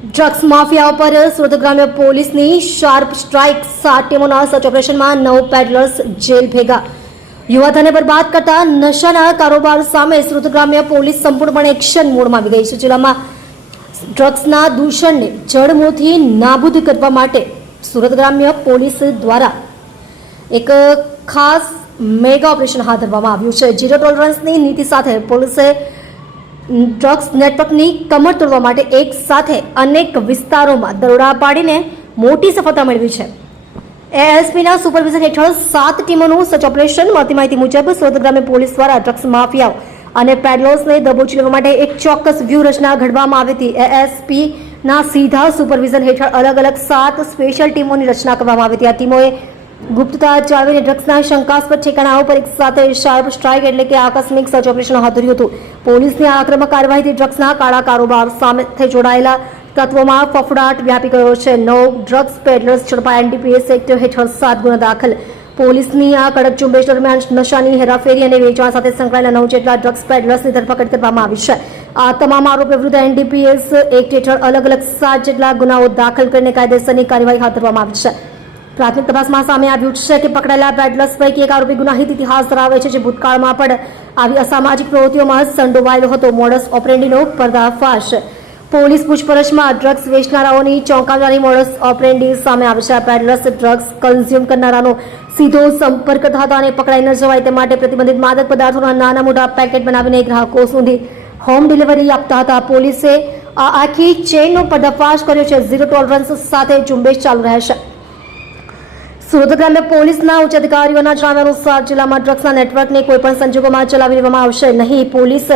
Drugs માફિયાઓ પર સુરત ગ્રામ્ય પોલીસની શાર્પ સ્ટ્રાઇક 7 ટીમોના સર્ચ ઓપરેશનમાં 9 પેડલર્સ જેલ ભેગા. યુવાધનને બરબાદ કરતા નશાના કારોબાર સામે સુરત ગ્રામ્ય પોલીસ સંપૂર્ણપણે એક્શન મોડમાં આવી ગઈ છે. જિલ્લામાં ડ્રગ્સના દૂષણને જડમૂળથી નાબૂદ કરવા માટે સુરત ગ્રામ્ય પોલીસ દ્વારા એક ખાસ મેગા ઓપરેશન હાથ ધરવામાં આવ્યું છે. ઝીરો ટોલરન્સની નીતિ સાથે પોલીસે ડ્રગ્સ નેટવર્કની કમર તોડવા માટે એક સાથે અનેક વિસ્તારોમાં દરોડા પાડીને મોટી સફળતા મેળવી છે. એએસપીના સુપરવિઝન હેઠળ 7 ટીમોનું સર્ચ ઓપરેશન. મળતી માહિતી મુજબ સુરત ગ્રામ્ય પોલીસ દ્વારા ડ્રગ્સ માફિયાઓ અને પેડલર્સને દબોચી લેવા માટે એક ચોક્કસ વ્યૂહરચના ઘડવામાં આવી હતી. એએસપીના સીધા સુપરવિઝન હેઠળ અલગ અલગ 7 સ્પેશિયલ ટીમોની રચના કરવામાં આવી હતી. આ ટીમોએ ગુપ્તતા જાળવીને ડ્રગ્સના શંકાસ્પદ ઠેકાણાઓ પર એક સાથે શાર્પ સ્ટ્રાઇક એટલે કે આકસ્મિક સર્ચ ઓપરેશન હાથ ધર્યું હતું. પોલીસની આક્રમક કાર્યવાહીથી ડ્રગ્સના કાળા કારોબાર સાથે જોડાયેલા તત્વોમાં ફફડાટ વ્યાપી ગયો છે. 9 ડ્રગ્સ પેડલર્સ ઝડપાયા. એનડીપીએસ એક્ટ હેઠળ 7 ગુના દાખલ. પોલીસની આ કડક ઝુંબેશ દરમિયાન નશાની હેરાફેરી અને વેચાણ સાથે સંકળાયેલા 9 જેટલા ડ્રગ્સ પેડલર્સની ધરપકડ કરવામાં આવી છે. આ તમામ આરોપીઓ વિરુદ્ધ એનડીપીએસ એક્ટ હેઠળ અલગ અલગ 7 જેટલા ગુનાઓ દાખલ કરીને કાયદેસરની કાર્યવાહી હાથ ધરવામાં આવી છે. પ્રાથમિક તપાસમાં સામે આવ્યું છે કે પકડાયેલા પેડલર્સ પૈકી એક આરોપી ગુનાહિત ઇતિહાસ ધરાવે છે, જે ભૂતકાળમાં પણ આવી અસામાજિક પ્રવૃત્તિઓમાં સંડોવાયેલો હતો. મોડસ ઓપરેન્ડીનો પર્દાફાશ. પોલીસ પૂછપરછમાં ડ્રગ્સ વેચનારાઓની ચોંકાવનારી મોડસ ઓપરેન્ડી સામે આવે છે. પેડલર્સ ડ્રગ્સ કન્ઝ્યુમ કરનારાનો સીધો સંપર્ક કરતા હતા અને પકડાઈ ન જવાય તે માટે પ્રતિબંધિત માદક પદાર્થોના નાના મોટા પેકેટ બનાવીને ગ્રાહકો સુધી હોમ ડિલિવરી આપતા હતા. પોલીસે આ આખી ચેઇનનો પર્દાફાશ કર્યો છે. ઝીરો ટોલરન્સ સાથે ઝુંબેશ ચાલુ રહેશે. સુરત ગ્રામ્ય પોલીસના ઉચ્ચ અધિકારીઓના જણાવ્યા અનુસાર જિલ્લામાં ડ્રગ્સના નેટવર્કને કોઈપણ સંજોગોમાં ચલાવી લેવામાં આવશે નહીં. પોલીસ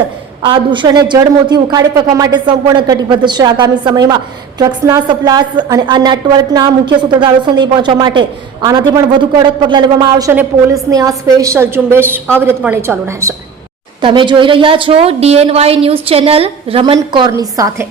આ દૂષણને જડમૂળથી ઉખાડી ફેંકવા માટે સંપૂર્ણ કટિબદ્ધ છે. આગામી સમયમાં ડ્રગ્સના સપ્લાયર્સ અને આ નેટવર્કના મુખ્ય સૂત્રધારો સુધી પહોંચવા માટે આનાથી પણ વધુ કડક પગલાં લેવામાં આવશે અને પોલીસની આ સ્પેશિયલ ઝુંબેશ અવિરતપણે ચાલુ રહેશે. તમે જોઈ રહ્યા છો DNY ન્યૂઝ ચેનલ રમન કૌરની સાથે.